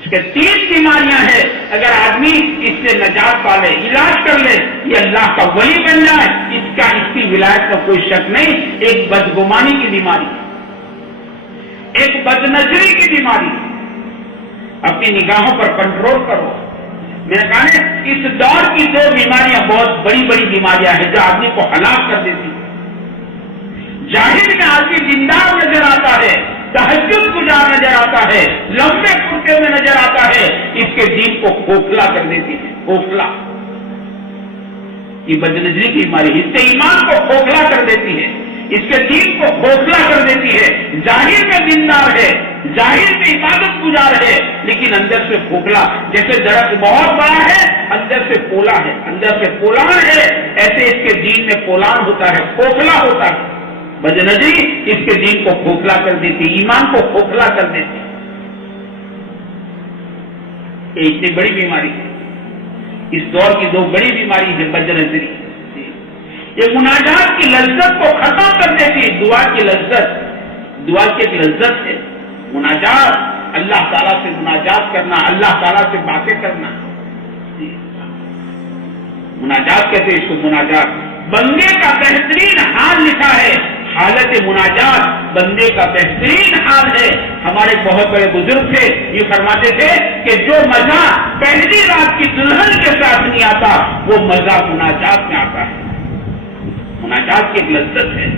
اس کے 3 بیماریاں ہیں، اگر آدمی اس سے نجات پا لے، علاج کر لے، یہ اللہ کا ولی بن جائے، اس کی ولایت کا کوئی شک نہیں۔ ایک بدگمانی کی بیماری، ایک بدنظری کی بیماری، اپنی نگاہوں پر کنٹرول کرو۔ میں نے کہا نا اس دور کی 2 بیماریاں بہت بڑی بڑی بیماریاں ہیں جو آدمی کو ہلاک کر دیتی ہیں۔ ظاہر میں آدمی دیندار نظر آتا ہے، تہجد گزار نظر آتا ہے، لمبے کرتے میں نظر آتا ہے، اس کے دین کو کھوکھلا کر دیتی ہے۔ کھوکھلا، یہ بدنظری کی بیماری اس کے ایمان کو کھوکھلا کر دیتی ہے، اس کے دین کو کھوکھلا کر دیتی ہے۔ ظاہر میں دیندار ہے، ظاہر میں عبادت گزار ہے، لیکن اندر سے کھوکھلا، جیسے درخت بہت بڑا ہے اندر سے پولا ہے، اندر سے پولان ہے، ایسے اس کے دین میں پولان ہوتا ہے، کھوکھلا ہوتا ہے۔ بدنظری اس کے دین کو کھوکھلا کر دیتی، ایمان کو کھوکھلا کر دیتی۔ یہ اتنی بڑی بیماری ہے، اس دور کی 2 بڑی بیماری ہے بدنظری۔ یہ مناجات کی لذت کو ختم کر دیتی ہے۔ دعا کی لذت، دعا کی ایک لذت ہے، مناجات، اللہ تعالیٰ سے مناجات کرنا، اللہ تعالیٰ سے باتیں کرنا، مناجات کہتے ہیں اس کو۔ مناجات بندے کا بہترین حال لکھا ہے، حالت مناجات بندے کا بہترین حال ہے۔ ہمارے بہت بڑے بزرگ تھے، یہ فرماتے تھے کہ جو مزہ پہلی رات کی دلہن کے ساتھ نہیں آتا وہ مزہ مناجات میں آتا ہے۔ مناجات کی ایک لذت ہے۔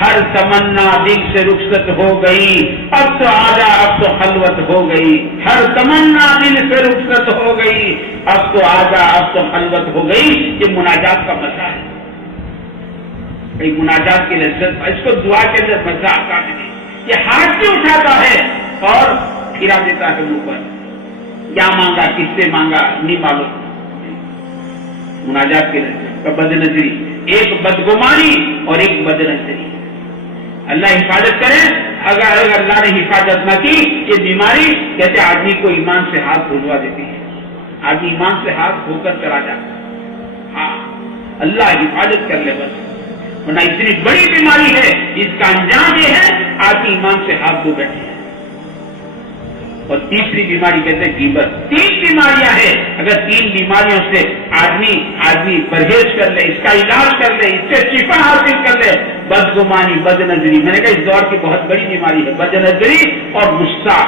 ہر تمنا دل سے رخصت ہو گئی، اب تو آجا اب تو خلوت ہو گئی۔ ہر تمنا دل سے رخصت ہو گئی، اب تو آجا اب تو خلوت ہو گئی۔ یہ مناجات کا مزہ ہے، ایک مناجات کی لذت۔ اس کو دعا کے اندر مزہ آتا نہیں، یہ ہاتھ سے اٹھاتا ہے اور پھرا دیتا ہے منہ پر، کیا مانگا کس سے مانگا نہیں معلوم۔ مناجات کی لذت کا بدنظری، ایک بدگمانی اور ایک بدنظری۔ اللہ حفاظت کرے، اگر اللہ نے حفاظت نہ کی یہ بیماری کہتے آدمی کو ایمان سے ہاتھ دھلوا دیتی ہے، آدمی ایمان سے ہاتھ دھو کر چلا جاتا ہے۔ ہاں اللہ حفاظت کر لے بس، ورنہ اتنی بڑی بیماری ہے، اس کا انجام یہ ہے آدمی ایمان سے ہاتھ دھو بیٹھے۔ اور تیسری بیماری کہتے ہیں غیبت۔ 3 بیماریاں ہیں، اگر 3 بیماریوں سے آدمی پرہیز کر لے، اس کا علاج کر لے، اس سے شفا حاصل کر لے، بدگمانی، بدنظری، میں نے کہا اس دور کی بہت بڑی بیماری ہے بدنظری اور غصہ۔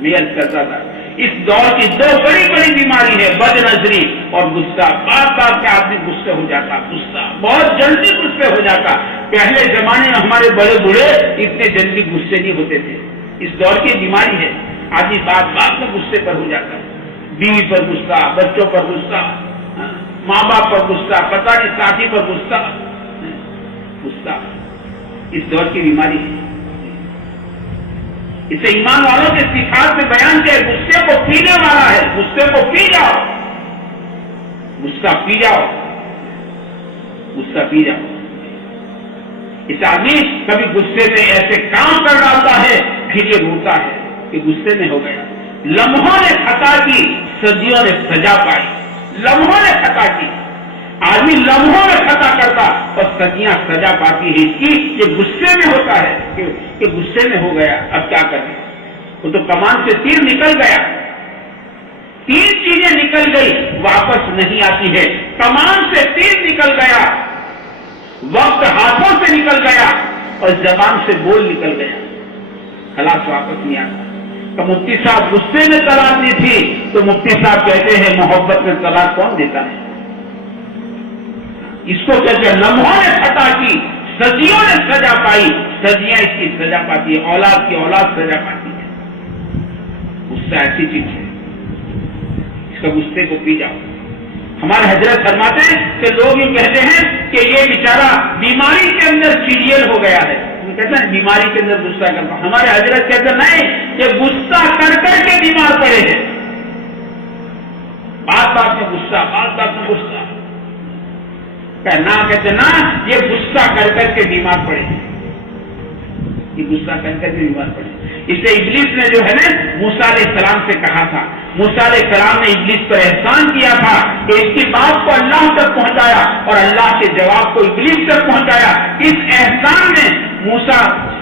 میں عرض کرتا تھا اس دور کی 2 بڑی بڑی بیماری ہے، بدنظری اور غصہ۔ بات بات پہ آدمی غصے ہو جاتا، غصہ بہت جلدی غصے ہو جاتا۔ پہلے زمانے میں ہمارے بڑے بوڑھے اتنے جلدی غصے نہیں ہوتے تھے، اس دور کی بیماری ہے، آدمی بات بات میں غصے پر ہو جاتا ہے، بیوی پر غصہ، بچوں پر غصہ، ماں باپ پر غصہ، پتہ نہیں ساتھی پر غصہ۔ غصہ اس دور کی بیماری ہے، اسے ایمان والوں کے صفات میں بیان کیا، غصے کو پینے والا ہے، غصے کو پی جاؤ، غصہ پی جاؤ، غصہ پی جاؤ۔ اس آدمی کبھی غصے میں ایسے کام کر ڈالتا ہے پھر یہ روتا ہے کہ غصے میں ہو گیا۔ لمحوں نے خطا کی، صدیوں نے سزا پائی۔ لمحوں نے خطا کی، آدمی لمحوں میں خطا کرتا اور صدیاں سزا پاتی ہے اس کی، یہ غصے میں ہوتا ہے کہ غصے میں ہو گیا، اب کیا کریں۔ وہ تو کمان سے تیر نکل گیا، 3 چیزیں نکل گئی واپس نہیں آتی ہے۔ کمان سے تیر نکل گیا، وقت ہاتھوں سے نکل گیا اور زبان سے بول نکل گیا، خلاص واپس نہیں آتا۔ تو مفتی صاحب غصے میں طلاق دی تھی تو مفتی صاحب کہتے ہیں محبت میں طلاق کون دیتا ہے؟ اس کو کہتے ہیں لمحوں نے خطا کی، صدیوں نے سزا پائی، صدیاں اس کی سزا پاتی ہے، اولاد کی اولاد سزا پاتی ہے۔ غصہ ایسی چیز ہے، اس کا غصے کو پی جاؤ۔ ہمارے حضرت فرماتے ہیں کہ لوگ یہ کہتے ہیں کہ یہ بیچارہ بیماری کے اندر سیریل ہو گیا ہے، کہتے ہیں بیماری کے اندر غصہ کرتا۔ ہمارے حضرت کہتے ہیں نہیں، یہ غصہ کر کر کے بیمار پڑے ہیں، بات بات میں غصہ، بات بات میں غصہ کہنا، کہتے نا یہ غصہ کر کر کے بیمار پڑے ہیں، یہ غصہ کر کر کے بیمار پڑے۔ اس سے ابلیس نے جو ہے نا موسیٰ علیہ السلام سے کہا تھا، موسیٰ علیہ السلام نے ابلیس پر احسان کیا تھا کہ اس کی بات کو اللہ تک پہنچایا اور اللہ کے جواب کو ابلیس تک پہنچایا۔ اس احسان میں موسیٰ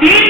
3